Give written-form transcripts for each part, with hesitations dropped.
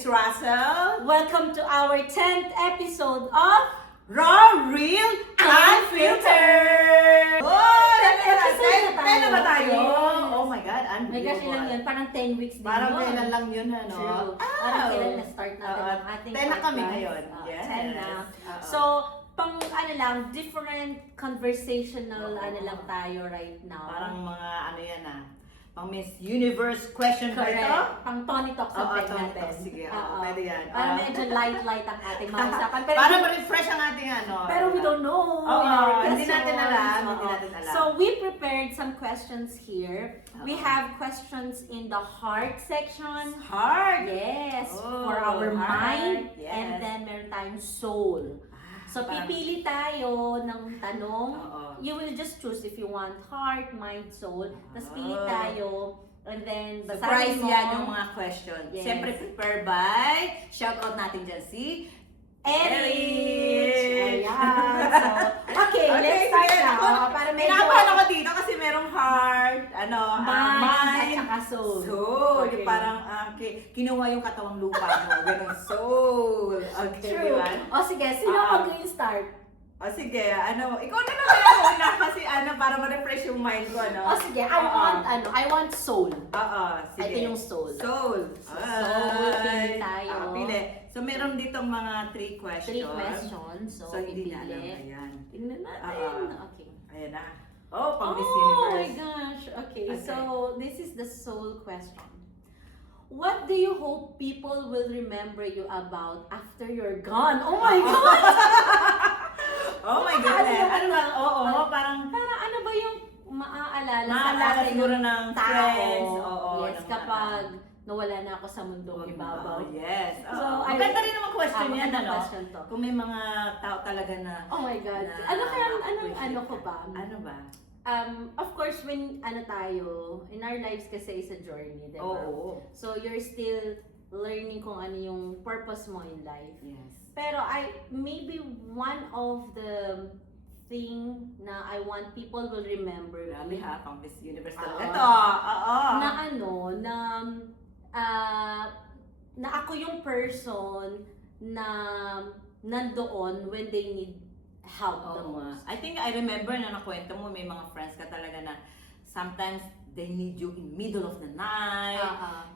Miss Russell. Welcome to our 10th episode of Raw, Real, Unfiltered! Oh, episode na tayo. 10 na ba tayo? Yes. Oh my God, My gosh, ilang yun? Parang 10 weeks din Parang yun. kailan lang yun, ano? True. Parang kailan na-start natin ang ating 10 na kami podcast. ngayon. Yes. 10 na. Oo. So, pang ano lang, different conversational ano lang tayo right now. Parang mga ano yan pang Miss Universe question ba ito? Correct. Pang Tony Talks Oo, ang Tony natin. Talks. Sige, Oo. pwede yan. Para medyo light ang ating mga usapan. Pero Para ma-refresh ang ating ano. Pero we don't know. Oo, in our hindi natin questions. alam, Oo. hindi natin alam. So we prepared some questions here. We have questions in the heart section. Hard! Yes, Oh, for our heart. mind. Yes. And then meron tayong soul. So parang- pipili tayo ng tanong. Oo. You will just choose if you want heart, mind, soul. Tapos pili Oh. tayo. And then Surprise basahin mo. yan yung mga questions. Yes. Siyempre, prepare by, shout out natin dyan si Erich! Ayan. So, okay, let's start sige. na. Ako, Para medyo Pinapahan ako dito kasi merong heart, mind, at mind, saka soul. soul. Okay. Yung parang, kinuha yung katawang lupa mo. Ganun, soul. Okay, di True. ba? O sige, sino mag-start? O sige, ikaw na naman ang una kasi para ma-refresh yung mind ko, O sige, I want soul. Oo, sige. Ito yung soul. Soul. So, soul, pili tayo. Pili. So, meron ditong mga 3 questions. 3 questions. So, hindi na alam. pipili. Ayan. Tingnan natin. Okay. Ayan na. Oh, pang Miss Oh my Universe. gosh. Okay, Okay. so this is the soul question. What do you hope people will remember you about after you're gone? Oh my God! Oh my goodness. Ano ba? Oo, parang Parang ano ba yung maaalala sa maalala akin siguro ng ng tao? friends. Oo, Yes, ng mga kapag nawala na ako sa mundong ibabaw. Yes. So, So, I- maganda rin naman question yan, magandang ano? question to. Kung may mga tao talaga na Oh my God. na Ano kaya, appreciate ano ko ka. ba? Ano ba? Of course, when tayo, in our lives kasi is a journey, di ba? Oo. So, you're still learning kung ano yung purpose mo in life. Yes. Pero maybe one of the thing na I want people will remember Grabe me, ha, pang Miss Universe Oo. talaga to. Oo. na ako yung person na nandoon when they need help the Oo nga. most. I think I remember na nakwento mo, may mga friends ka talaga na sometimes they need you in middle of the night.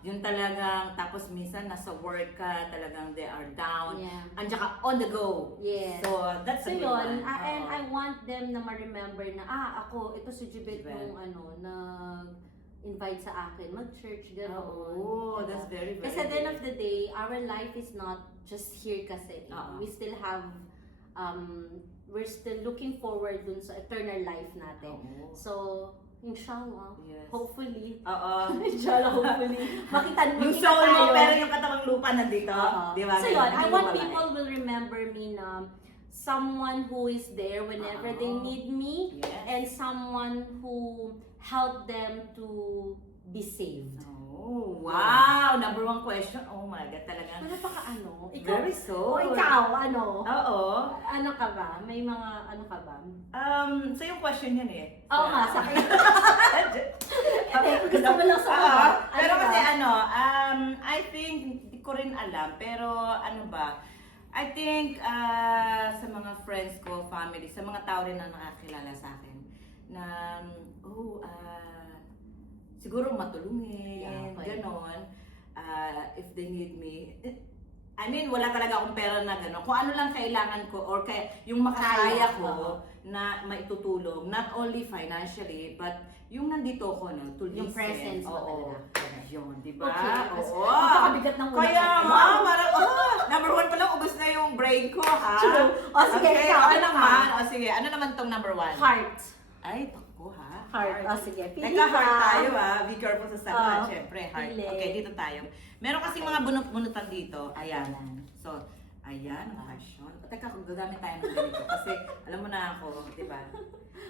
Yung talagang, tapos minsan nasa work ka, talagang they are down. Yeah. Andiyan ka on the go. Yes. So, that's So a good one. yun, and Oo. I want them na ma-remember na, ako, ito si Jibet Jibet. nung nag-invite sa akin, mag-church, gano'n. Oh, Diba? that's very, very Kasi at the end of good. the day, our life is not just here kasi. Oo. We still have, we're still looking forward dun sa eternal life natin. Oo. So, inshallah, Yes. hopefully, Oo. inshallah, hopefully, Yung soul mo, pero yung katawang lupa nandito. Oo. Di ba? So yun, I want Hindi people will remember me na someone who is there whenever they Oo. need me, Yes. and someone who helped them to be saved. Oh, wow! Number 1 question. Oh my God, talagang Ano pa ka ano? very soul. O ikaw, ano? Oo. Ano ka ba? May mga ano ka ba? So yung question yan eh. Oo nga, sa akin. Hindi, gusto mo lang sa Oo. mga. Pero Ano kasi ba? I think, hindi ko rin alam, pero ano ba, I think sa mga friends ko, family, sa mga tao rin na nakakilala sa akin, na, siguro matulungin, Yeah, pwede. ganon, if they need me. I mean, wala talaga akong pera na gano'n. Kung ano lang kailangan ko or yung makakaya Kaya, ko oo. na maitutulong, not only financially, but yung nandito ko, no, to Yung listen. presence mo Oo. talaga. Yun, di ba? Okay. Oo. Napakabigat ng Kaya utak. nga, parang, number 1 pa lang, ubos na yung brain ko, ha? True. O sige, okay, ikaw, ano ano naman? ka? O sige, ano naman tong number 1? Heart. Ay, tako, ha? Heart. O sige, pili Teka, ka. heart tayo, ha? Be careful sa sagot, Oo. syempre, heart. Pili. Okay, dito tayo. Meron kasi mga bunot-bunutan dito. Ayan. So, ayan, ang question. Teka, kung gagamit tayo ng ganito. Kasi, alam mo na ako, di ba?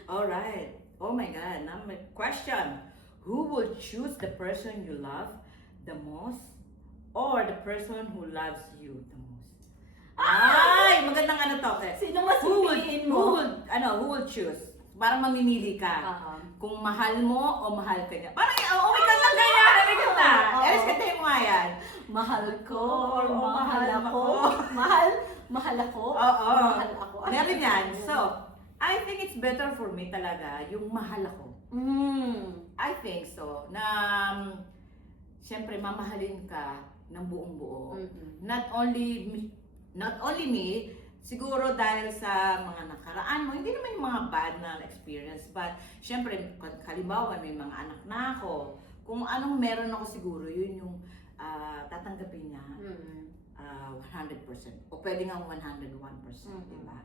Alright. Oh my God. Number question. Who will choose the person you love the most or the person who loves you the most? Ay! Magandang ano to. Sino mas pipiliin mo? Who will choose? Parang mamimili ka. Kung mahal mo o mahal ka niya. Parang, may ka lang ganyan. May ka na. Oo. Eres, kantahin mo nga yan. mahal ko or Oo, mahal mahal ako. ako. Mahal ako. Oo. Mahal ako. Meron yan. So, I think it's better for me talaga yung mahal ako. I think so. Na, syempre, mamahalin ka ng buong buo. Not only me, siguro dahil sa mga nakaraan mo, hindi naman yung mga bad na experience, but syempre, halimbawa may mga anak na ako, kung anong meron ako siguro, yun yung tatanggapin niya 100%. O pwede nga 101%, diba?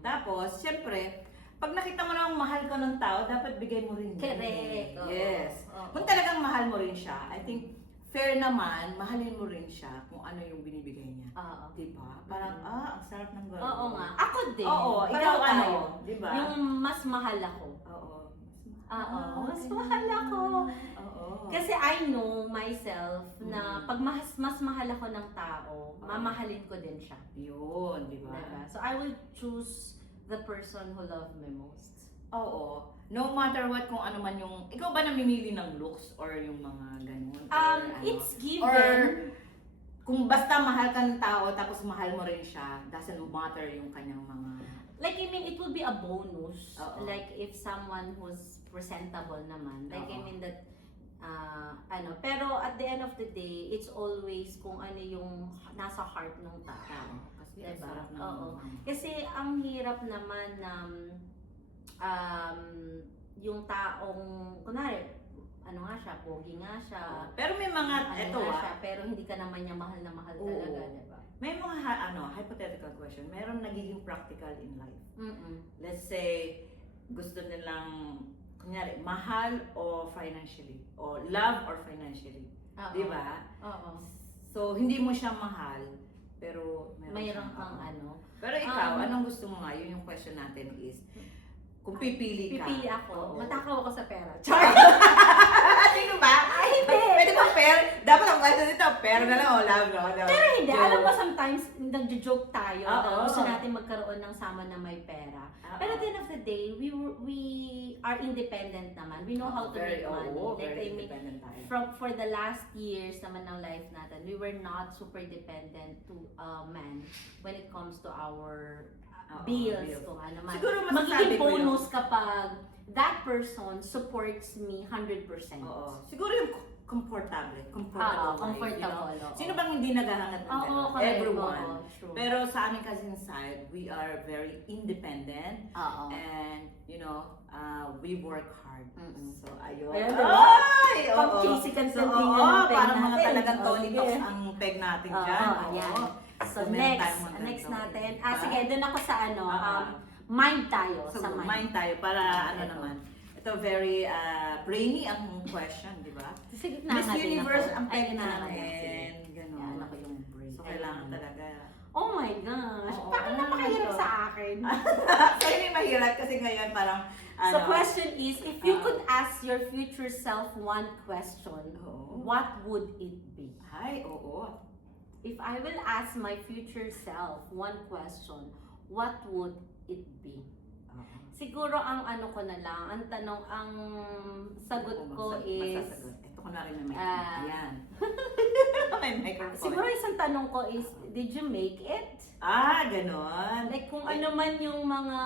Tapos, syempre, pag nakita mo na mahal ka ng tao, dapat bigay mo rin. Correct. Yes. Oo. Kung talagang mahal mo rin siya, I think, fair naman, mahalin mo rin siya kung ano yung binibigay niya. Oo. Diba? Parang, ang sarap ng gano'n. Oo nga. Ako din. Oo, Pareho ikaw ano? tayo. Diba? Yung mas mahal ako. Oo. Oo. Mas mahal ako. Oo. Kasi I know myself na pag mas mahal ako ng tao, mamahalin ko din siya. Yun, diba? Diba? So I will choose the person who love me most. Oo. No matter what, kung ano man yung, ikaw ba namimili ng looks or yung mga ganun? Or It's given. Or kung basta mahal ka ng tao tapos mahal mo rin siya, doesn't matter yung kanyang mga... Like, I mean, it will be a bonus. Oo. Like, if someone who's presentable naman. Like, I Oo. mean that, pero at the end of the day, it's always kung ano yung nasa heart ng tao. Kasi Diba? sarap ng Oo. Kasi ang hirap naman na yung taong, kunwari, ano nga siya, pogi nga siya. Pero may mga, eto nga siya, pero hindi ka naman niya mahal na mahal Oo. talaga, diba? may mga hypothetical question. Meron nagiging practical in life. Let's say, gusto nilang, kunyari, mahal o financially, o love or financially. Oo. Di ba? Oo. So, hindi mo siya mahal, pero Mayroon siyang- kang ano. Pero ikaw, anong gusto mo nga? Yun yung question natin is, kung pipili ka. Pipili ako. Oo. Matakaw ako sa pera. Sino ba? Ay, hindi. Pwede ba fair? Dapat ang question dito, fair na lang o love, no? Pero hindi. Joke. Alam mo, sometimes, nagjo-joke tayo Oo. na gusto natin magkaroon ng sama na may pera. Pero at the end of the day, we are independent naman. We know how to make money. Like, very I mean, independent tayo. for the last years naman ng life natin, we were not super dependent to a man when it comes to our Oo, bills, kung ano man. Siguro masasabi Magiging ko yun. bonus kapag that person supports me 100%. Oo. Siguro yung comfortable. Oo, Comfortable. comfortable. oo. Sino bang hindi naghahangat ng Oo, ganun? correct. Everyone. Oo, true. Pero sa amin kasi side, we are very independent Oo. and, we work hard. Mm-mm. So, ayun. Ayun, diba? Ay, oo. Pag-physical So, thinking oo, ang peg parang mga natin. talagang Oo, Tony sige. Talks ang peg natin Oo, dyan. ayan. Oo. So, meron next tayong magandang next natin. topic. Sige, doon ako sa Ah. mind tayo. So, sa mind. mind tayo para ano Ito. naman. Ito very brainy ang question, di ba? Sige, Miss Universe ang Ay, peg gitna natin. Yan, Ganon. ako yung brain. So, kailangan talaga. Oh my gosh. Oo, Parang ano napakahirap ito? sa akin. Kaya may mahirap kasi ngayon parang, So, question is, if you Ah. could ask your future self one question, Oo. what would it be? Ay, oo. If I will ask my future self one question, what would it be? Siguro ang ano ko na lang, ang tanong, ang sagot ko is, Masasagot. Ito ko na rin na may Ah. Ayan. May microphone. siguro isang tanong ko is, did you make it? Ganon. Like kung ano man yung mga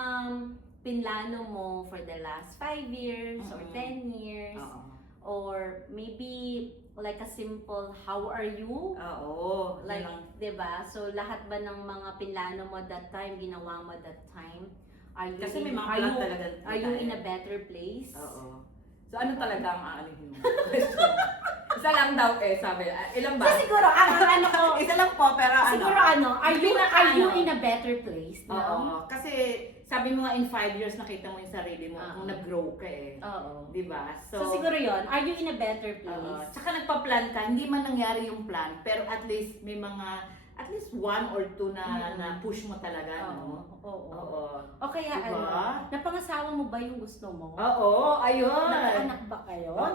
pinlano mo for the last 5 years or 10 years, Oo. or maybe like a simple, how are you? Oo. Like, Yun lang. 'di ba? So lahat ba ng mga pinlano mo that time, ginawa mo that time? Are you Kasi may mga are plan you, talaga. are you in a better place? Oo. So ano talaga ang aanihin mo? Question. Isa lang daw sabi. Ilan ba? So siguro ang ano ko, Isa lang po, pero siguro are you Pinaka-ano. in a better place? Oo. No? Kasi sabi mo nga in 5 years nakita mo yung sarili mo Oo. kung nag-grow ka eh. Oo. Di ba? So siguro 'yon, are you in a better Oo. place? Tsaka nagpa-plan ka, hindi man nangyari yung plan, pero at least may mga, at least 1 or 2 na push mo talaga, no? Oo. Oo. O kaya Diba? napangasawa mo ba yung gusto mo? Oo, ayun. Nagkaanak ba kayo? Oo.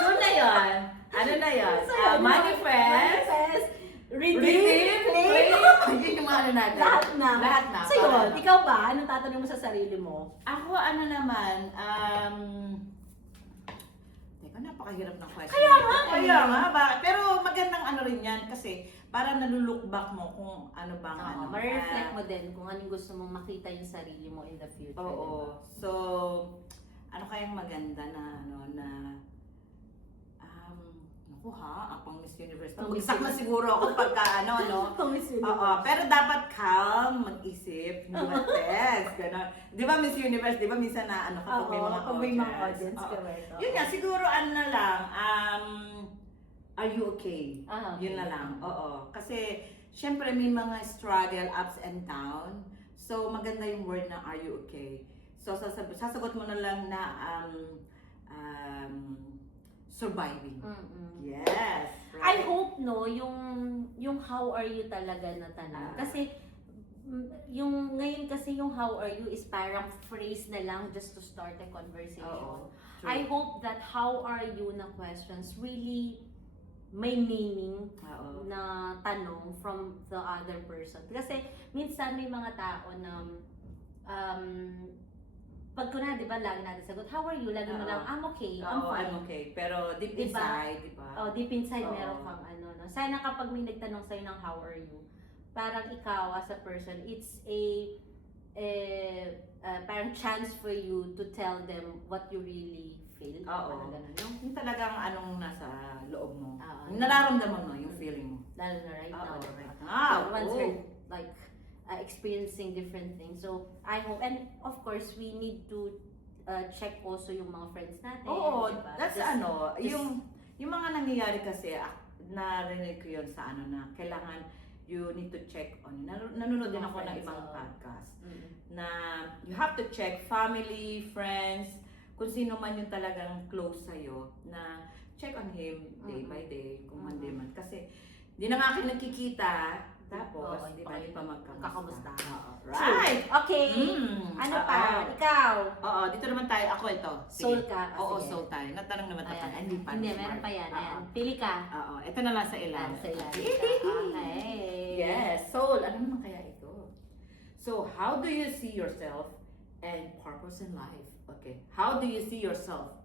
So na yun. Ano na yun? So, yun, Manifest. Redeem. Pray. Yun yung mga ano natin. Lahat na. Lahat na. So yun, Parang- ikaw ba? Anong tatanong mo sa sarili mo? Ako, ano naman, teka, napakahirap ng question. Kaya nga eh. Kaya nga, bakit? Pero magandang ano rin yan kasi para naluluok back mo kung ano bang Oo, ma-reflect mo din kung anong gusto mong makita yung sarili mo in the future. Oo. Diba? So, ano kayang maganda na naku ha, ang Miss Universe. Pang Miss Bagsak na siguro ako pagka no? Miss Oo, pero dapat calm, mag-isip, hindi ma-test, gano'n. Di ba Miss Universe, di ba minsan na kapag may mga audience? Oo. correct. Yun nga, siguro na lang, are you okay? Okay. Yun na lang, oo. Kasi, syempre may mga struggle, ups and down. So, maganda yung word na are you okay? So, sasagot mo na lang na surviving. Yes. I hope yung how are you talaga na tanong. Kasi yung ngayon kasi yung how are you is parang phrase na lang just to start a conversation. Oo, I hope that how are you na questions really may meaning na tanong from the other person. Kasi minsan may mga tao na pag kuna, di ba, lagi natin sagot, how are you? Lagi mo lang, I'm okay, I'm fine. I'm okay. Pero deep Diba? inside, di ba? Oh, deep inside Oo. meron kang no. Sana kapag may nagtanong sa'yo ng how are you, parang ikaw as a person, it's a parang chance for you to tell them what you really feel. Oo. Parang ganun, no? Yung talagang anong nasa loob mo. Oo. Yung nararamdaman mo, yung feeling mo. Lalo na right now. Oo, diba? right. So, once you're like experiencing different things. So, I hope, and of course, we need to check also yung mga friends natin. Oo, diba? that's Just- yung mga nangyayari kasi, narinig ko yun sa na kailangan you need to check on. Nanonood din ako ng Friends, ibang oo. podcast Mm. na you have to check family, friends, kung sino man yung talagang close sa'yo, na check on him day by day, kung Monday man. Kasi, di na nga kayo nagkikita, tapos, Oo, di ba, di pa magkakamusta. Oo. Right! Okay. Ano pa? Ikaw? Oo, dito naman tayo. Ako ito. Sige. Soul ka? Oo, Sige. soul tayo. Natanong naman tayo. Ayan. Hindi pa. Hindi, smart. meron pa yan. Oo. Ayan. Pili ka. Oo, ito na lang sa ilan. Sa ilan. Okay. Yes, soul. Ano naman kaya ito? So, how do you see yourself and purpose in life? Okay. How do you see yourself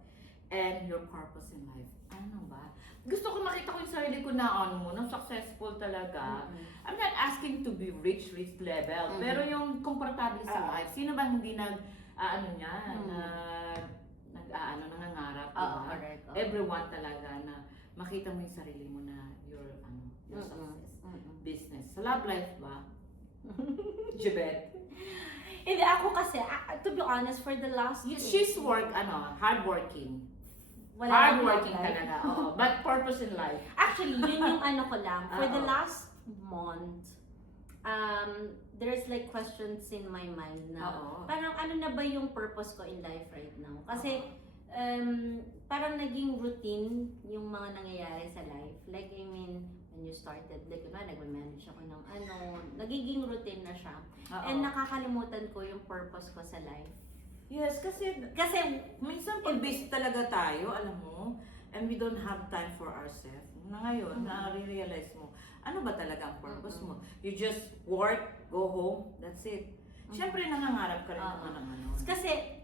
and your purpose in life? Ano ba? Gusto ko makita ko yung sarili ko na na successful talaga. I'm not asking to be rich level, pero yung komportable sa life. Sino bang hindi nangangarap, diba? Correct. Everyone talaga na makita mo yung sarili mo na your success. Business. Sa love life ba? Jibet. Hindi, ako kasi, to be honest, for the last She's hardworking. wala Hardworking akong life. talaga. Oo. But purpose in life. Actually, yun yung ko lang. For the Oo. last month, there's like questions in my mind na Oo. parang ano na ba yung purpose ko in life right now? Kasi parang naging routine yung mga nangyayari sa life. Like, I mean, when you started, like, nagme-manage ako ng nagiging routine na siya. Oo. And nakakalimutan ko yung purpose ko sa life. Yes, kasi minsan pag busy talaga tayo, alam mo, and we don't have time for ourselves. Na ngayon, na-realize mo, ano ba talaga ang purpose mo? You just work, go home, that's it. Siyempre, nangangarap ka rin naman ng ano. Kasi,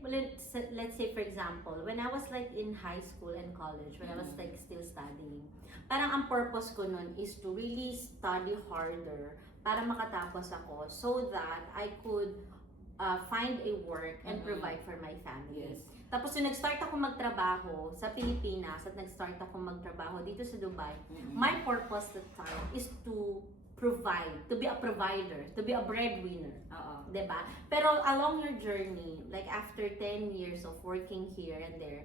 let's say for example, when I was like in high school and college, when I was like still studying, parang ang purpose ko nun is to really study harder para makatapos ako so that I could find a work and provide for my family. Yes. Tapos yung nag-start ako magtrabaho sa Pilipinas at nag-start ako magtrabaho dito sa Dubai, my purpose that time is to provide, to be a provider, to be a breadwinner. Oo. Diba? Pero along your journey, like after 10 years of working here and there,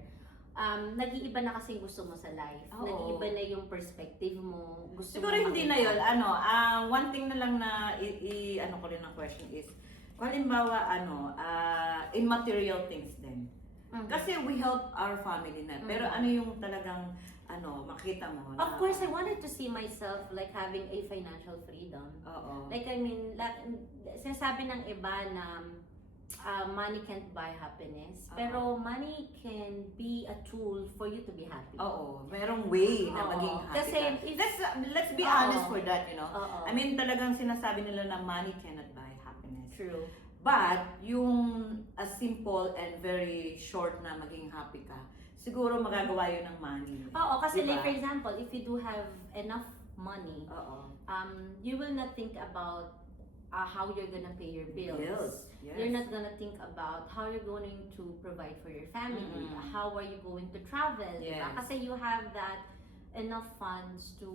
nag-iiba na kasi gusto mo sa life. Oo. Nag-iiba na yung perspective mo. Gusto Siguro mo hindi na yun. One thing na lang na ko rin ang question is, kung halimbawa, immaterial things din. Kasi we help our family na. Pero ano yung talagang, makita mo na... Of course, I wanted to see myself like having a financial freedom. Oo. Like, I mean, sinasabi ng iba na money can't buy happiness. Pero money can be a tool for you to be happy. Oo. Merong way na Oo. maging happy Kasi ka. Let's be Oo. honest for that, Oo. I mean, talagang sinasabi nila na money cannot buy happiness. True. But, yung a simple and very short na maging happy ka, siguro magagawa yun ng money. Oo, kasi Diba? like for example, if you do have enough money, Oo. you will not think about how you're gonna pay your bills. Yes. You're not gonna think about how you're going to provide for your family. Mm-mm. How are you going to travel? Diba? Yes. Kasi you have that enough funds to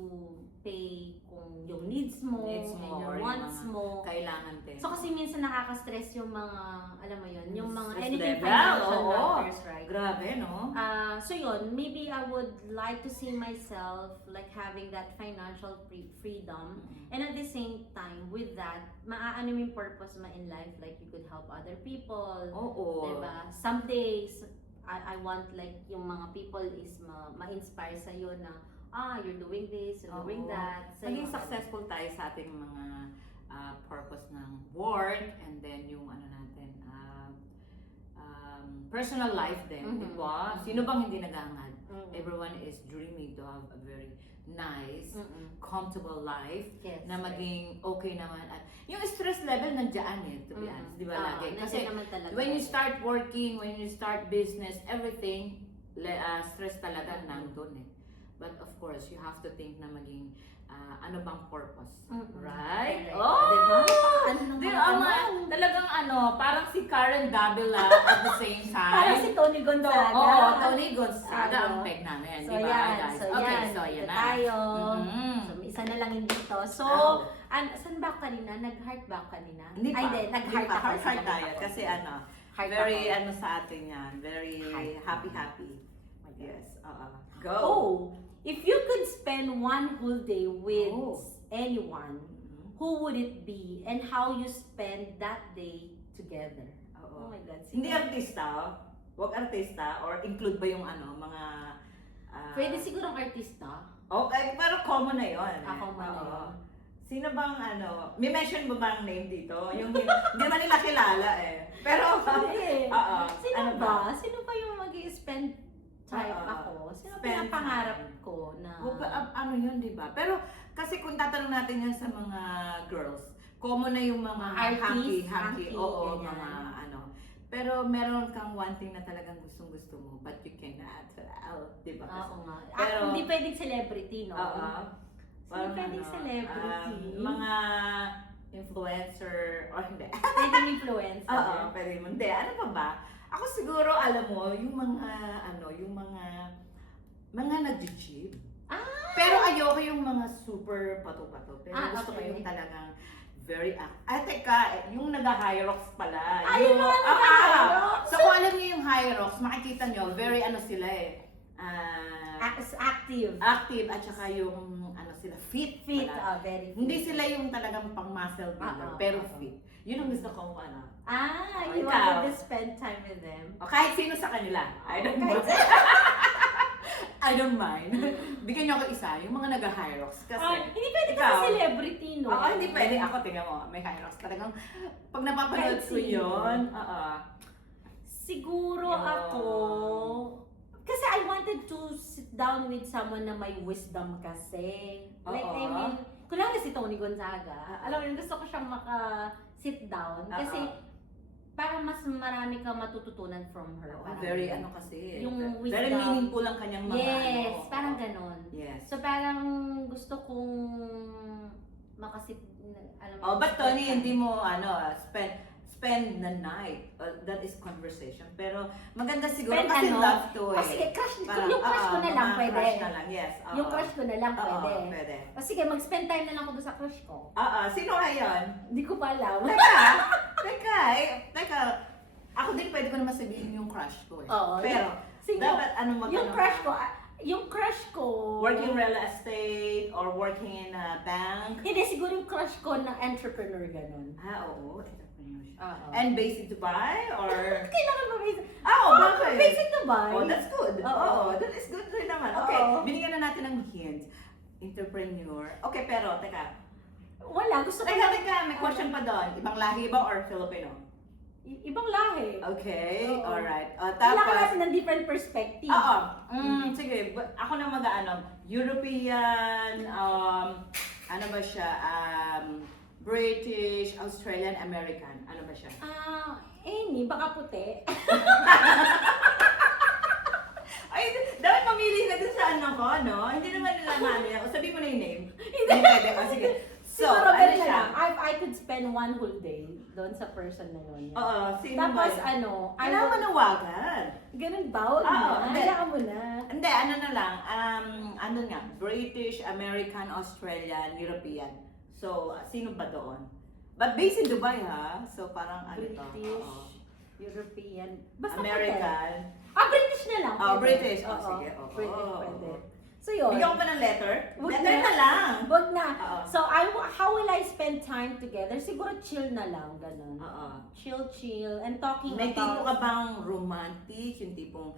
pay kung yung needs mo, Needs and mo, your or yung wants mga mo. Kailangan din. So kasi minsan nakaka-stress yung mga, alam mo yun, yung mga Stress anything level, financial oo. matters, right? Grabe, no? So yun, maybe I would like to see myself like having that financial freedom, and at the same time with that, maaano yung purpose mo in life, like you could help other people, Oo. diba? Some days, I want like yung mga people is ma-inspire sa'yo na, you're doing this, you're doing Oo. that. So, Maging yun. successful tayo sa ating mga purpose ng work, and then yung ano natin, personal life din, Mhm. di ba? Mhm. Sino bang hindi naghahangad? Mm. Everyone is dreaming to have a very nice, Mm-mm. comfortable life Yes, na right. maging okay naman. At yung stress level nandiyan to be honest, di ba lagi? Kasi naman talaga. when you start working, when you start business, everything, stress talaga nandun eh. But of course, you have to think na maging ano bang purpose. Mm-mm. Right? Correct. Oh! Diba? Ano naman Di naman? ba? Talagang parang si Karen Davila at the same Parang time. si Tony Gonzaga. Oo, Tony Gonzaga ang Ano? peg namin. So di ba, yan, guys? so Okay, yan. so yan Dito na. tayo. Mhm. So isa na lang yung dito. So, Oh. saan ba kanina? Nag-heart ba kanina? Hindi pa. Ay, hindi. Nag-heart Hindi pa. ako. Heart tayo. Kasi Heart very ako. sa atin yan. Very Heart. happy. Yes. Go. Oh, if you could spend one whole day with Oh. anyone, Mhm. who would it be and how you spend that day together? Oo. Oh my God. Hindi artista. Huwag artista. Or include ba yung mga... Pwede sigurong artista. Okay, pero common na yun. Common na Oo. yun. Sino bang may mention mo bang name dito? Yung hindi man nila kilala eh. Pero, Hindi. oo. Sino Ano ba? Sino ba yung mag-spend time Oo. ako? Sino ba Spend yung pangarap time. ko na... Ano yun, di ba? Pero, kasi kung tatanong natin yan sa mga girls, common na yung mga Artist, hanky, hanky, oo, ganyan. mga Pero meron kang one thing na talagang gustong-gusto mo, but you cannot di ba? Oo nga. Pero- Hindi pwedeng celebrity, no? Oo. Hindi pwedeng celebrity. Mga influencer, or hindi. Pwedeng influencer. Oo, pwede mo. Hindi, ano pa ba? Ako siguro, alam mo, yung mga nag-gym. Pero ayoko yung mga super pato-pato. Pero gusto ko okay. yung talagang very teka, yung nag-Hyrox pala. Ay, yung mga nag-Hyrox! So kung alam niyo yung Hyrox, makikita nyo, very sila eh. Active. Active at saka yung sila, fit. Fit. pala. Very fit. Hindi sila yung talagang pang muscle builder, pero fit. Yun ang gusto kong You ikaw. wanted to spend time with them. O kahit sino sa kanila. I don't mind. I don't mind. Bigyan niyo ako isa, yung mga nag-Hyrox. Kasi, Hindi pwede ikaw. kasi celebrity, no? Oo, hindi pwede. Ako, tingnan mo, may Hyrox. Talagang, pag napapanood ko Kahit sino. yun, Siguro Yun. ako, kasi I wanted to sit down with someone na may wisdom kasi. Like, I Oo. mean, kunwari si Tony Gonzaga, alam mo yun, gusto ko siyang maka-sit down kasi parang mas marami kang matututunan from her. Parang very ganun. kasi. Yung Very wisdom. meaningful ang kanyang mga Yes, parang ganon. Yes. So parang gusto kong makasit, alam mo. But Tony, hindi mo spend the night. That is conversation. Pero maganda siguro Spend kasi love to eh. Sige, crush, Parang, yung crush ko na lang mga pwede. Crush na lang, yes. Yung crush ko na lang pwede. Pwede. O sige, mag-spend time na lang ako doon sa crush ko. Sino nga yun? Hindi ko pa alam. Teka. Ako din pwede ko naman sabihin yung crush ko eh. Oo. Pero, Sige, dapat yung crush ko, working real estate or working in a bank. hindi, siguro yung crush ko na entrepreneur ganun. Oo. Entrepreneurship. Oo. And based in Dubai or... Kailangan ba basic? bakit? Basic Dubai. Oh, that's good. Oo. That is good rin naman. Okay, Oo. binigyan na natin ng hint. Entrepreneur. Okay, pero, teka. Wala, gusto ko Teka, may question pa doon. Ibang lahi ba or Filipino? ibang lahi. Okay, Oo. alright. Kailangan Tapos, natin ng different perspective. oo. Sige, ako na European, ano ba siya? British, Australian, American. Ano ba siya? Any, baka puti. Ay, dapat mamili ka dun sa ano ko, no? Hindi naman nila maano yan. O sabihin mo na yung name. Hindi pwede. O sige. So, Siguro ano ganun siya? lang. I could spend one whole day doon sa person na yun. Oo, sino Tapos ba? ano, Kailangan manawagan. ganun ba? Huwag Oo, na. hindi. Hayaan mo na. Hindi, ano na lang. Ano nga, British, American, Australian, European. So, sino ba doon? But based in Dubai, ha? So, parang ano to? British, Oo. European, basta American. British na lang. Oh, pwede. British. Oh, Oo, sige. Oo. British, Oo. pwede. So yun. Bigyan ko pa ng letter? Wag Letter na. na lang. Wag na. Oo. So, how will I spend time together? Siguro chill na lang, ganun. Oo. Chill, and talking May tipo ka about... bang romantic? Yung tipong,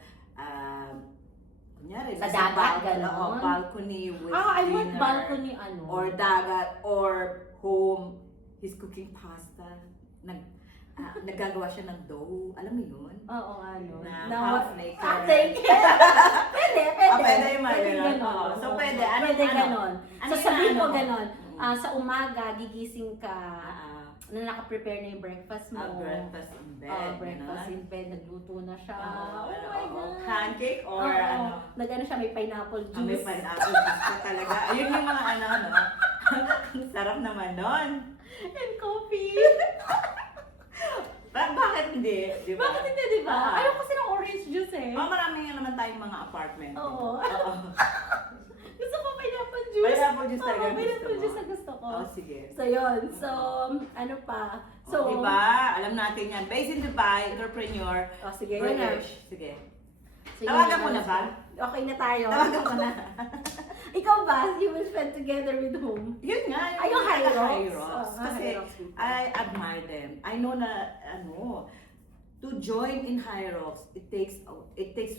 kunyari, Sa nasa dagat, balcony, ganon? oo, balcony with I want dinner. balcony, ano. Or dagat, or home, he's cooking pasta. Naggagawa siya ng dough. Alam mo yun? Oo, ano. Na Na- half naked. Thank you. Pwede. Pwede yung mga Pwede ganon. ganon. Oo. So, Oo. pwede. Ano- Pwede ano? ganon. Ano So, yung sabihin ano ko mo? ganon. Mm. Sa umaga, gigising ka, Ah, na naka-prepare na yung breakfast mo. breakfast in bed. Breakfast ganon. in bed, nagluto na siya. Oh, Oh my oo. God. Pancake or Oo. ano? Nag-ano siya, may pineapple juice. May pineapple juice ka talaga. Ayun yung mga ano, no? Ang sarap naman nun. And coffee. Bakit hindi? Di ba? Bakit hindi, di ba? Ah. Ayaw kasi ng orange juice eh. Marami nga naman tayong mga apartment. Oo. Oo. Gusto ko pineapple juice. Pineapple juice talaga Oo, pineapple gusto mo? juice ang gusto ko. Oh, sige. So, yun. So, ano pa? So, Diba? Alam natin yan. Based in Dubai, entrepreneur, Oh, sige, yun na. British. Sige. Sige, Tawagan yun mo na ba? Okay na tayo. Tawagan ko na. Ikaw ba? You will spend together with whom? Yun nga. Ay, yung high rocks. High rocks. Oh, Kasi high rocks people. I admire them. I know na, to join in high rocks, it takes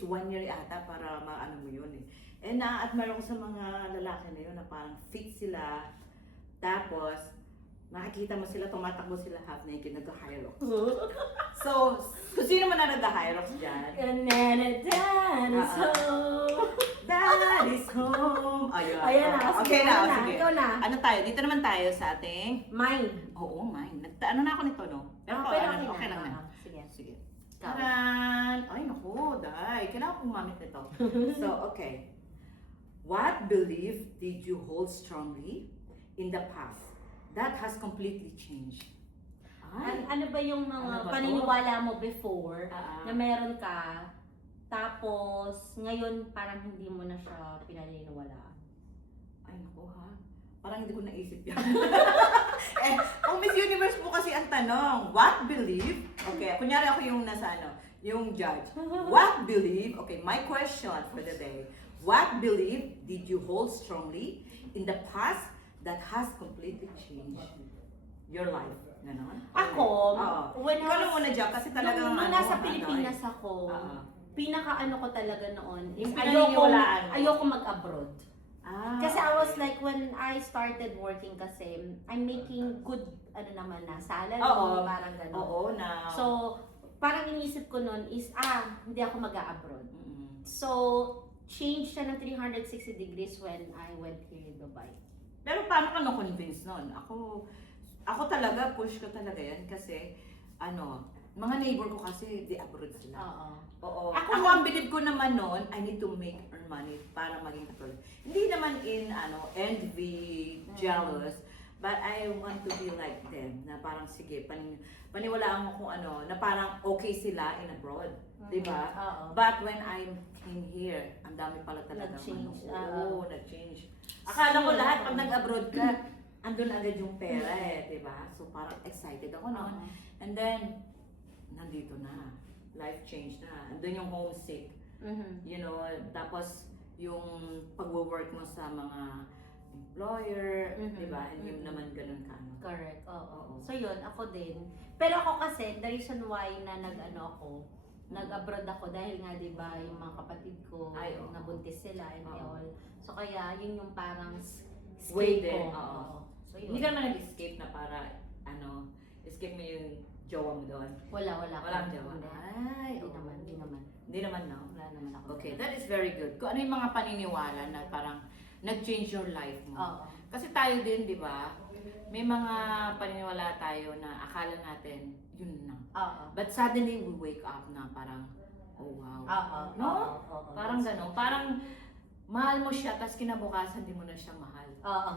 1 year ata para maano mo yun eh. And na-admire ko sa mga lalaki na yun na parang fit sila. Tapos, makikita mo sila, tumatakbo sila half naked, nag-high rocks. So, kung sino man na nag-high rocks dyan, Dad is home. Dad is home! Ayun. Ayan na. Okay Sige, na, ano na, sige. ikaw na. Ano tayo? Dito naman tayo sa ating... Mine. Oo, mine. Ano na ako nito, no? Pero okay lang na. Sige. Sige. Ikaw. Taran! Ay, naku, Day. Kailangan kong gumamit nito. So, okay. What belief did you hold strongly in the past that has completely changed? Ay, Ano ba yung mga Ano ba to? paniniwala mo before Ah. na meron ka, tapos ngayon parang hindi mo na siya pinaniniwalaan? ay, naku ha. Parang hindi ko naisip yan. Kung Miss Universe po kasi ang tanong, what belief? Okay, kunyari ako yung nasa yung judge. What belief? Okay, my question for the day. What belief did you hold strongly in the past that has completely changed your life? Ganon? Ako, Oo. when I Ikaw na was- muna dyan kasi talagang nung nasa ano, Pilipinas ako, Oo. pinaka-ano ko talaga noon is Yung pinaniniwalaan mo. ayoko mag-abroad. Ah, Kasi I was okay. like, when I started working kasi, I'm making good, naman na, salary, Oo. parang gano'n. Oo na. So, parang iniisip ko noon is, hindi ako mag-abroad. Mm-mm. So, change siya ng 360 degrees when I went here in Dubai. Pero paano ka na-convince nun? Ako talaga, push ko talaga yan kasi, mga neighbor ko kasi, di abroad sila. Oo. Oo. Ako Ako ang bilib ko naman nun, I need to earn money para maging katulad. Hindi naman in, envy, jealous, but I want to be like them, na parang sige, paniwalaan mo kung na parang okay sila in abroad. Diba? Oo. But when I came here, ang dami pala talaga. Nag-change. Oo, nag-change. Akala ko Same. lahat pag nag-abroad ka, andun agad yung pera diba? So parang excited ako noon. Oo. And then, nandito na. Life change na. Andun yung homesick. Mhm. Tapos yung pag-work mo sa mga employer, Mhm. diba? Hindi Mhm. naman ganun ka. Correct, oo. Oo. So yun, ako din. Pero ako kasi, the reason why na nag-abroad ako dahil nga 'di ba yung mga kapatid ko Ay, oo. nabuntis sila and Oo. all. So kaya yun yung parang Way escape din, ko. oo. So yun. Hindi ka naman nag-escape na para, escape mo yung jowa mo doon. Wala. Walang jowa. Hindi. Ay, Hindi oo. naman. Hindi naman, no? Wala naman ako. Okay, that is very good. Kung ano yung mga paniniwala na parang nag-change your life mo. Oo. Kasi tayo din, di ba? May mga paniniwala tayo na akala natin, yun na. Oo. But suddenly, we wake up na parang, Oh, wow. Oo. No? Oo. Parang gano'n. Parang mahal mo siya, tapos kinabukasan di mo na siya mahal. Oo.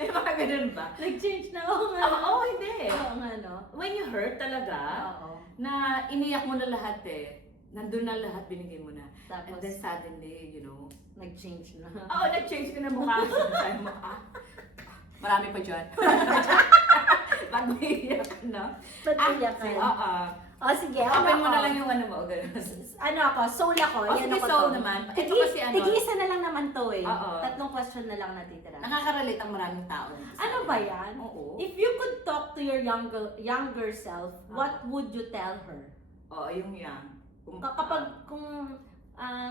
Eh, mga ganun ba? Nag-change na ako nga. Oo, hindi. Oo nga, no? When you hurt talaga, Oo. na iniyak mo na lahat nandun na lahat, binigay mo na. And Tapos, then suddenly, you know, nag-change na. oo, nag-change ka na mukha. Sabi mo, marami pa dyan. Ba't mo iiyak ka na? Ba't iyak ka? Oo. O, sige. Open mo ako? na lang yung ano mo. Ganun. Ano ako? Soul ako. O, Yan sige, ako soul to. naman. Ito Tigi, kasi ano, Tig-isa na lang naman to eh. Oo. 3 question na lang natitira. nakaka-relate ang maraming tao. dito sa Ano akin. ba yan? Oo. If you could talk to your younger self, what would you tell her? Oo, yung yan. Kung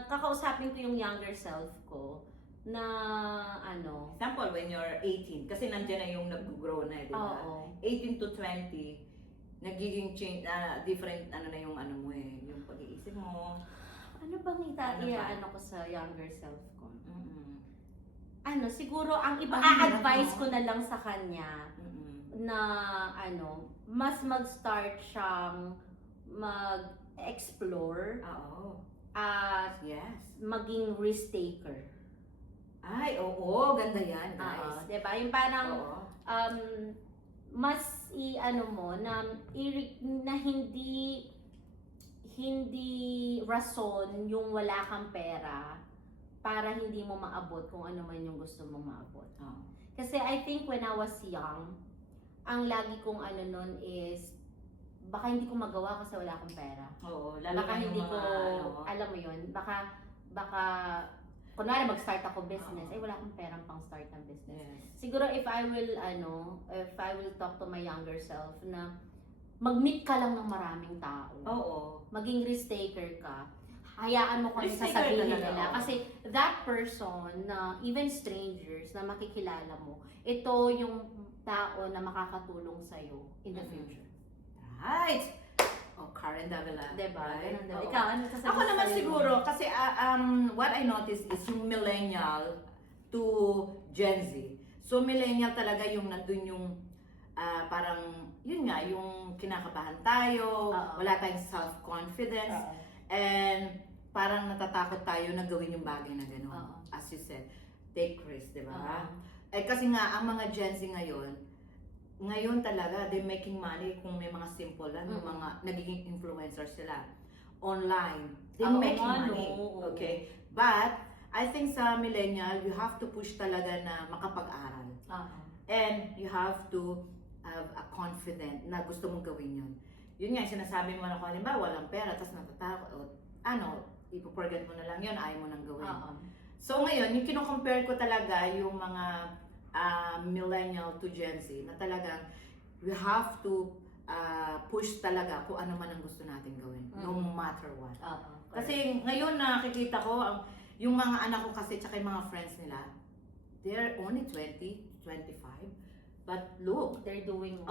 kakausapin ko yung younger self ko, na ano, Example, when you're 18, kasi nandiyan na yung nag-grow na, di ba? oo. 18 to 20, nagiging change, different ano na yung ano mo yung pag-iisip mo. Ano bang Ano ba? ano ko sa younger self ko? Mm-mm. Ano, siguro ang Ang hirap, advice no? ko na lang sa kanya Mm-mm. na ano, mas mag-start siyang mag-explore Oo. at Yes. maging risk taker. Ay, oo, ganda yan, Oo, guys. 'di ba? Yung parang Oo. mas i-ano mo na na hindi rason yung wala kang pera para hindi mo maabot kung ano man yung gusto mong maabot. Oo. Kasi I think when I was young, ang lagi kong ano nun is baka hindi ko magawa kasi wala akong pera. Oo, lalo Baka na yung hindi mga, ko, ano, alam mo yun, baka kunwari mag-start ako business, Oo. eh wala akong perang pang start ng business. yes. Siguro if I will talk to my younger self na mag-meet ka lang ng maraming tao. Oo. Maging risk taker ka. Hayaan mo kung ano Risk taker sasabihin talaga, nila. oo. Kasi that person na even strangers na makikilala mo, ito yung tao na makakatulong sa'yo in the Mhm. future. Right. Oh, Karen Davila. Diba? Right? Ganun daw. Oo. Ikaw, ano sasabihin Ako naman sa'yo? siguro, kasi what I noticed is yung millennial to Gen Z. So millennial talaga yung nandun yung parang, yun nga, yung kinakabahan tayo, Oo. wala tayong self-confidence, Oo. and parang natatakot tayo na gawin yung bagay na gano'n. Oo. As you said, take risk, di ba? Oo. Eh kasi nga, ang mga Gen Z ngayon talaga, they making money kung may mga simple lang, yung Mm. mga nagiging influencer sila. Online, they Oo making nga, no? money. Oo. Okay? But, I think sa millennial, you have to push talaga na makapag-aral. Oo. And you have to have a confident na gusto mong gawin yun. Yun nga, sinasabi mo na kung halimbawa, walang pera, tapos natatakot, ipo-forget mo na lang yun, ayaw mo nang gawin. Oo. So ngayon, yung kino-compare ko talaga yung mga millennial to Gen Z na talagang we have to push talaga kung ano man ang gusto natin gawin, no matter what. Oo. Kasi ngayon nakikita ko, yung mga anak ko kasi tsaka yung mga friends nila, they're only 20, 25, but look, they're doing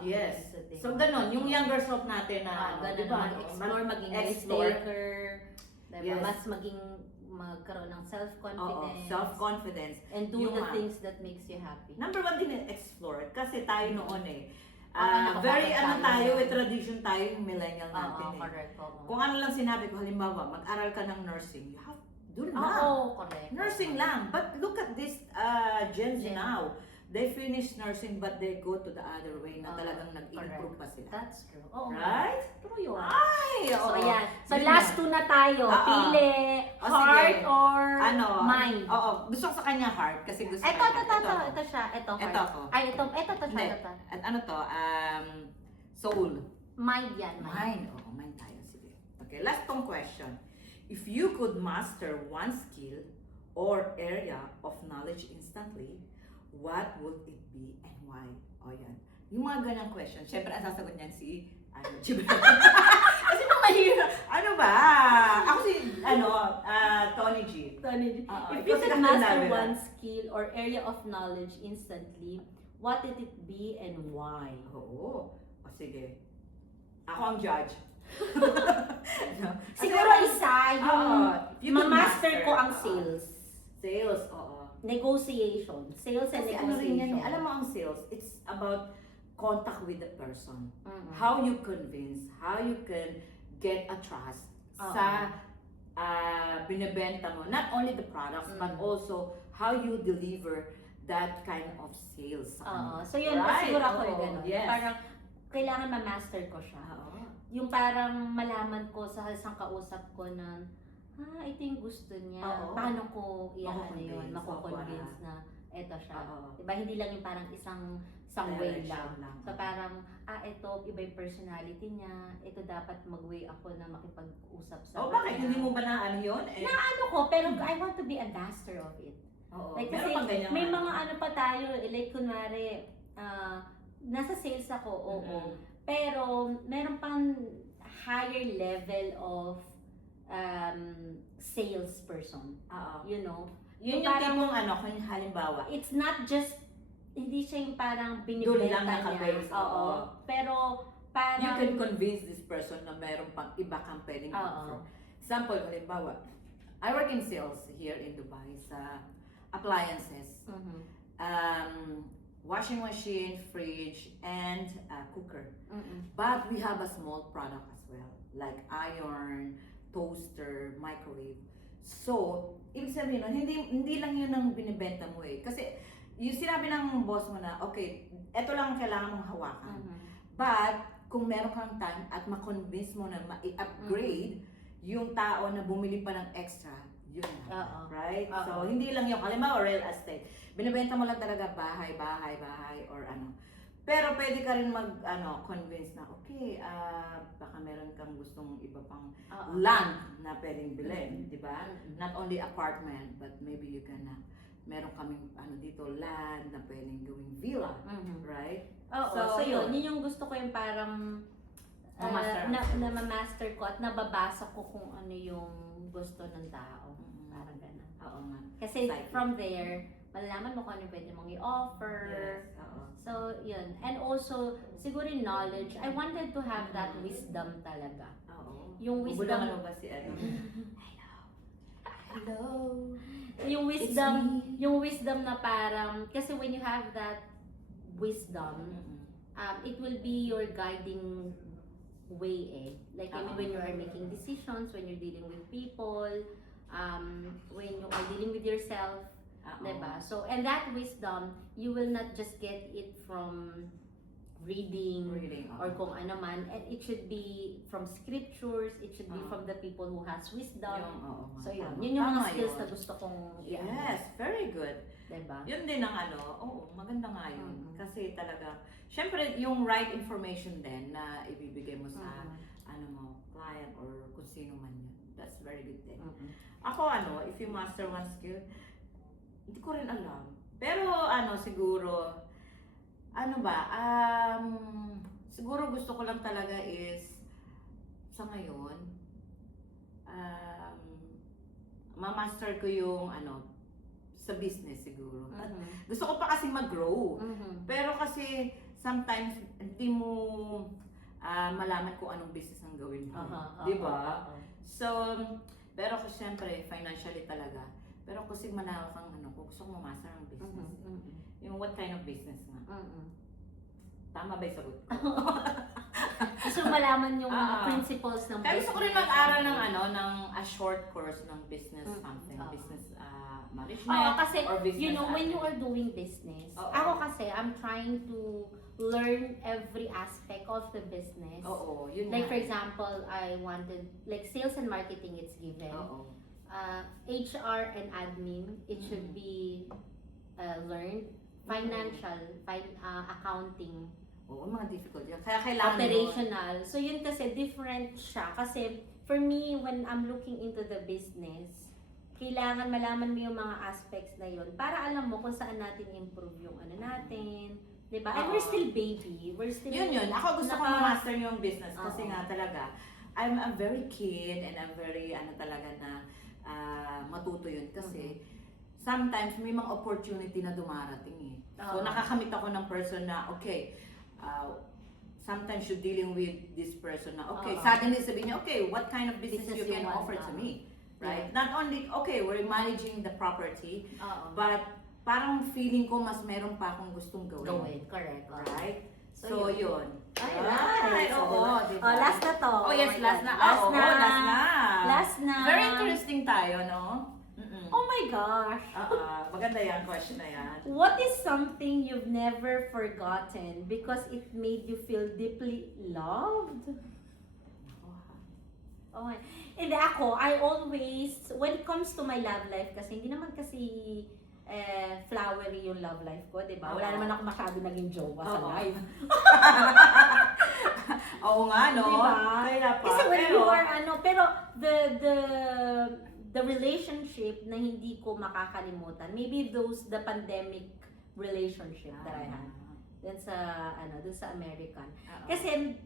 yes. things that they So want. ganon, yung younger self natin na, Ganun diba, naman, explore, maging risk explore. taker, diba? Yes. Mas magkaroon ng self-confidence, Oo, self-confidence. and do Yung the nga. things that makes you happy. Number one din explore kasi tayo noon Nakakapagod very ano tayo. tayo, with tradition tayo yung millennial natin Oo, correct. Oo. Kung ano lang sinabi ko, halimbawa, mag-aral ka ng nursing, you have do na. Oo, correct. Nursing lang. But look at this Gen Z Gen. now. They finish nursing but they go to the other way na Oo, talagang nag-improve pa sila. That's true. Oo. Right? True yun. Ay, So, oo. ayan. So, Yun last na. 2 na tayo. Oo. Pili, O, heart sige. or Ano? mind. Oo. Gusto ko sa kanya heart kasi gusto Ito kanya. siya. Ito, heart. Ito ako. Ay, ito siya. Hindi. Ito. At ano to? Soul. Mind yan. Mine. Oo, mine tayo. Sige. Okay, last tong question. If you could master one skill or area of knowledge instantly, what would it be and why? O yan. Yung mga ganyang question, syempre ang sasagot niyan si Gibran. Kasi nung mahirap, ano ba? Ako si, Tony G. Tony, Oo, if ikaw you si could Captain master Davila. one skill or area of knowledge instantly, what would it be and why? Oo. O sige. Ako ang judge. No? Siguro isa yung ma-master ko ang sales. Sales, oo. Negotiation. Sales and Kasi ano rin negotiation. yan, alam mo ang sales, it's about contact with the person. Mhm. How you convince, how you can get a trust Oo. sa binebenta mo. Not only the products, but also how you deliver that kind of sales. Oo. So yun, Right. siguro ako yung Oo. gano'n. Yes. Parang kailangan ma-master ko siya. Oo. Yung parang malaman ko sa isang kausap ko na, ito yung gusto niya. Oo. Paano ko i-ano Makukonvince. yun, makukonvince na eto siya. Oo. Diba? Hindi lang yung parang isang way Direction lang. So parang, ito, iba yung personality niya. Ito dapat mag-way ako na makipag-usap sa Oh, bakit? kanya. Hindi mo ba na ano yun? Ano ko, pero I want to be a master of it. Oo. Like, Meron kasi pang ganyan may nga. mga ano pa tayo, like kunwari, nasa sales ako, oo. Mhm. Pero meron pang higher level of salesperson. Oo. You know? Yun yung parang- tipong ano, kung halimbawa, It's not just, hindi siya yung parang Doon binibenta lang niya. naka-base, oo. Pero parang, you can convince this person na meron pang iba kang pwedeng Oo. offer. Example, halimbawa, I work in sales here in Dubai sa appliances. Mhm. Washing machine, fridge, and cooker. Mhm. But we have a small product as well, like iron, toaster, microwave. So, ibig sabihin nun, hindi lang yun ang binibenta mo eh. Kasi, yung sinabi ng boss mo na, okay, eto lang ang kailangan mong hawakan. Mhm. But, kung meron kang time at ma-convince mo na ma-upgrade yung tao na bumili pa ng extra, yun na. Oo. Right? Oo. So, hindi lang yung, halimbawa, real estate. Binibenta mo lang talaga bahay, or ano. Pero pwede ka rin convince na, okay, baka meron kang gustong iba pang Oo. land na pwedeng bilhin, di ba? Mhm. Not only apartment, but maybe you can, meron kaming dito, land na pwedeng gawing villa, Mhm. right? Oo, so yun yung gusto ko yung parang Ma-master. na ma-master ko at nababasa ko kung ano yung gusto ng tao. Mhm. Parang gano'n. Oo nga. Kasi Psychic. from there, malalaman mo kung ano pwede mong i-offer. Yes, oo. So, yun. And also, siguro yung knowledge, I wanted to have that wisdom talaga. Oo. Yung wisdom, Bubulungan mo ba si ano? Hello. yung It's wisdom, me. yung wisdom na parang, kasi when you have that wisdom, Mm-mm. it will be your guiding way eh. Like I mean, Oo. when you are making decisions, when you're dealing with people, when you are dealing with yourself, Oo. diba? So, and that wisdom, you will not just get it from reading, Reading, oo. or kung ano man, and it should be from scriptures, it should be Oo. from the people who has wisdom. Oo, So yun, tama. yun yung mga Tama skills yun. na gusto kong i-ano. Yes, very good. Diba? Yun din ang oo, maganda nga yun. Mhm. Kasi talaga, syempre yung right information din na ibibigay mo sa Mhm. client or kung sino man yun. That's very good din. Mhm. Ako if you master one skill, hindi ko rin alam. Pero siguro, siguro gusto ko lang talaga is, sa ngayon, ma-master ko yung sa business siguro. At Mhm. gusto ko pa kasi mag-grow. Mhm. Pero kasi sometimes hindi mo malaman kung anong business ang gawin mo. Aha, Di ba? aha, aha. So, pero kasi syempre, financially talaga. Pero kasi manawak ang kung gusto ko ma-master ang business. Mhm, mhm, Yung what kind of business nga. mhm. Tama ba yung sagot ko? Gusto mo malaman yung mga Ah. principles ng Kaya gusto ko rin mag-aral ng ng a short course ng business Mm, something. oo. Business Oo, management kasi, or business you know, when you admin. are doing business, Oo. ako kasi, I'm trying to learn every aspect of the business. Oo, yun Like, nga. for example, I wanted, like, sales and marketing, it's given. Oo. HR and admin, it should be learned. Financial, accounting, Oo, mga difficult yun. Kaya kailangan operational. So, yun kasi different siya. Kasi, for me, when I'm looking into the business, kailangan malaman mo yung mga aspects na yun para alam mo kung saan natin improve yung ano natin. Diba? And we're Oo. still baby. We're still... Yun. Ako gusto ko ma-master yung business kasi Oo. nga talaga, I'm a very keen and I'm very talaga na matuto yun kasi sometimes may mga opportunity na dumarating eh. So Oo. nakakamit ako ng person na okay, sometimes you're dealing with this person na okay, Oo. suddenly sabihin niya, okay, what kind of business Business you can you want, offer to oo. me? Right? Not only, okay, we're managing the property, Oo. but parang feeling ko mas meron pa akong gustong gawin. Gawin. Correct. Right? So, yun. Alright. Oo, So, diba? Oh, last na to. Oh, yes, my last God. na. Last Oo, na. last na. Last na. Very interesting tayo, no? Mm-mm. Oh my gosh. Maganda yan, question na yan. What is something you've never forgotten because it made you feel deeply loved? Oh my. Hindi ako, I always, when it comes to my love life, kasi hindi naman kasi flowery yung love life ko, di ba? Wala Oo. naman ako masyado naging jowa sa Oo. life. Oo nga, no? Diba? Kaya pa. Kasi when pero, you are, pero the relationship na hindi ko makakalimutan, maybe the pandemic relationship that I had. Dun sa American. Kasi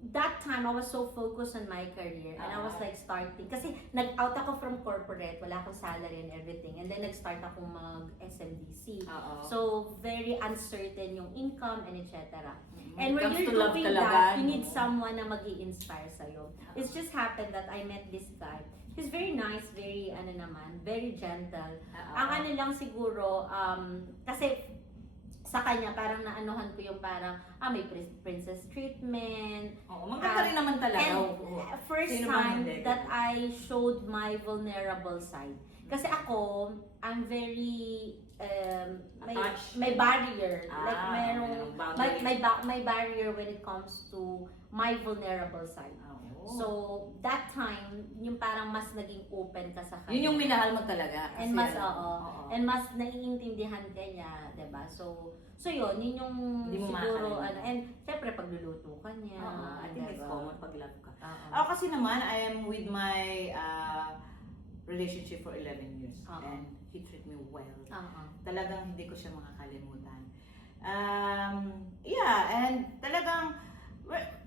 that time, I was so focused on my career and I was like starting, kasi nag-out ako from corporate, wala akong salary and everything, and then nag-start akong mag-SMDC. So, very uncertain yung income and etc. And when Comes you're to love doing talaga, that, you no? need someone na mag-i-inspire sa'yo. It's just happened that I met this guy. He's very nice, very, very gentle. Ang lang siguro, kasi sa kanya, parang naanuhan ko yung parang, may princess treatment. Oo, maganda rin naman talaga. And first Sino bang time hindi? that I showed my vulnerable side. Kasi ako, I'm very, Attached. may barrier. Like, merong boundary. may barrier when it comes to my vulnerable side. So, that time, yung parang mas naging open ka sa kanya. Yun yung minahal mo talaga. And kasi mas, ano, and mas naiintindihan ka niya, diba? So yun yung Hindi mo siguro, makakalimutan. and syempre pagluluto ka niya. I think it's diba? common pag love ka. Oo. Ako kasi naman, I am with my relationship for 11 years. And he treat me well. Talagang hindi ko siya makakalimutan. And talagang,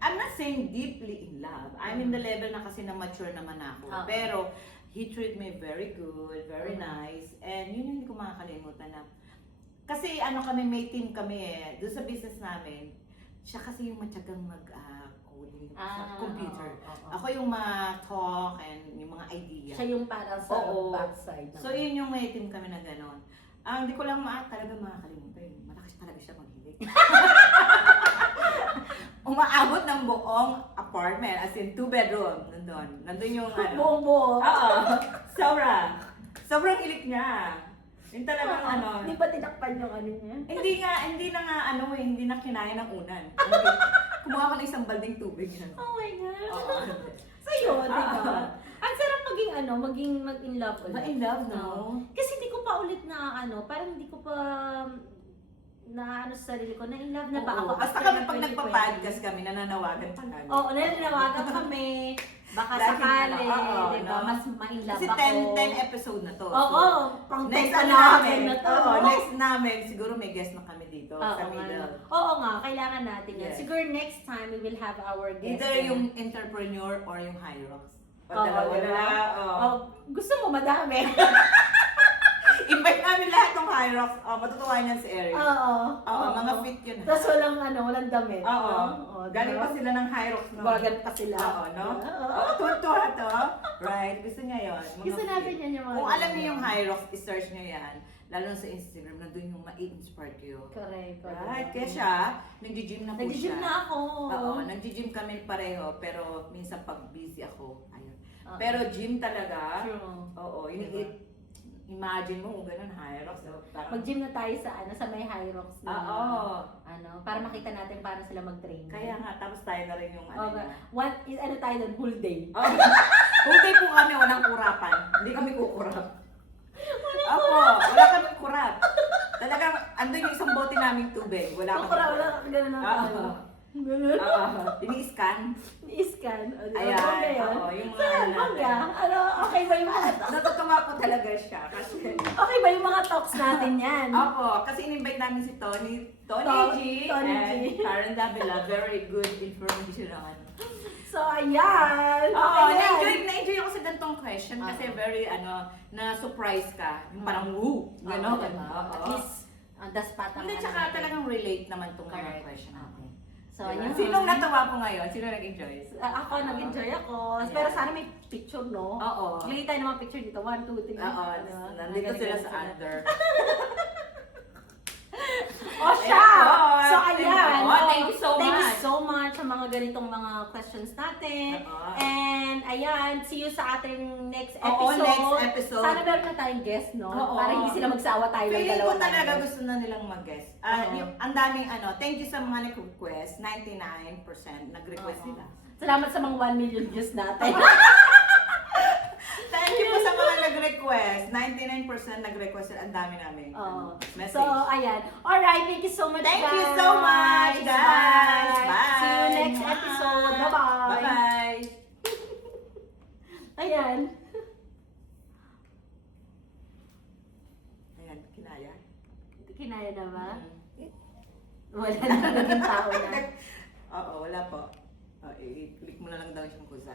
I'm not saying deeply in love. I'm in the level na kasi na mature naman ako. Pero, he treat me very good, very nice. And yun yung hindi ko makakalimutan na. Kasi kami, may team kami Doon sa business namin, siya kasi yung matyagang mag-coding sa computer. Ako yung talk and yung mga idea. Siya yung parang sa backside. So yun yung may team kami na gano'n. Ang di ko lang talaga makakalimutan. Malakas talaga siya maghilig. Umaabot ng buong apartment, as in 2 bedroom, nandun yung Bobo. Oo, sobrang ilik niya. Yung talagang Hindi ba tinakpan yung niya? hindi na kinaya ng unan. Kumuha ko ng isang balding tubig. Oh my God. Oo. So yun, diba? Ang sarap maging mag-in love ulit. Ma-in love, no? Kasi hindi ko pa ulit na parang hindi ko pa na sa sarili ko, na-in love na ba ako? Basta after kami ng pag 2020? nagpa-podcast kami, nananawagan pa namin. Oo, nananawagan kami. Baka Lagi sakali, na, oo, diba? no? Mas ma-in love Kasi ako. 10 episode na to. Oo, pang Next namin na to. next namin, siguro may guest na kami dito sa Oo nga. middle. Oo nga, kailangan natin yan. Yes. Siguro next time we will have our guest. Either na. yung entrepreneur or yung high rocks. Oo, diba? Gusto mo madami. Invite namin lahat ng high rocks. Matutuwa niyan si Eric. Oo. Mga fit yun. Tapos walang damit. Oo. Galing diba? pa sila ng high rocks. No? Bagan pa sila. Oo, no? Oo. Tuwa to. Right? Gusto niya yun. Mga Gusto fit. natin yan yung mga Kung alam ganyan. niyo yung high rocks, i-search niyo yan. Lalo na sa Instagram, nandun yung ma-inspire kayo. Correct. Right? Kaya siya, nag-gym na po siya. Nag-gym na ako. Oo, nag-gym kami pareho, pero minsan pag busy ako, ayun. Oo. Pero gym talaga, True. oo, Diba? imagine mo kung ganun, high rocks. Mag-gym na tayo sa may High Rocks na. Oo. Para makita natin paano sila mag-train. Kaya nga, tapos tayo na rin yung Okay. Tayo doon, whole day. Oh. Huli po kami, walang kurapan. Hindi kami kukurap. Wala kami kurap. Talagang, andun yung isang bote naming tubig. Wala kami Wala, ganun ang tayo. Ganun. Ini-scan. I-scan. Ayan. Bongga yun. Oo, yung mga So, bongga. Okay ba yung mga Natutuwa po talaga siya. Kasi, Okay ba yung mga talks natin yan? kasi in-invite namin si Tony G. Tony and G. Karen Davila. Very good information naman. So, ayan. Oo, Okay, na-enjoy ako sa ganitong question kasi very, na-surprise ka. Yung parang, woo, gano'n. At least, the spot ang Hindi, tsaka talagang relate naman itong mga Correct. question natin. So, Diba? yun. Sinong natuwa po ngayon? Sino nag-enjoy? Ako, nag-enjoy ako. Ayan. Pero sana may picture, no? Oo. Bili tayo ng mga picture dito. 1, 2, 3. Oo, nandito sila sa under. Oh, siya! Ayun po. So, ayan. Oh, thank you so ganitong mga questions natin. Oo. And ayan, see you sa ating next Oo, episode. next episode. Sana meron na tayong guest, no? Oo. Para hindi sila magsawa tayo ng Feeling dalawa. ko talaga natin. gusto na nilang mag-guest. Oo. Ang daming thank you sa mga nag-request. 99% nag-request Oo. nila. Salamat sa mga 1 million views natin. Thank you po sa mga nag-request. 99% nag-request. Ang dami namin. Oo. Message. So, ayan. Alright, thank you so much, Thank guys. you so much, guys. Bye. See you next episode. Bye-bye. Bye-bye. Ayan. Ayan, kinaya. Kinaya na ba? Mm. Wala na naging tao na. Oo, wala po. I-click mo na lang daw siyang kusa.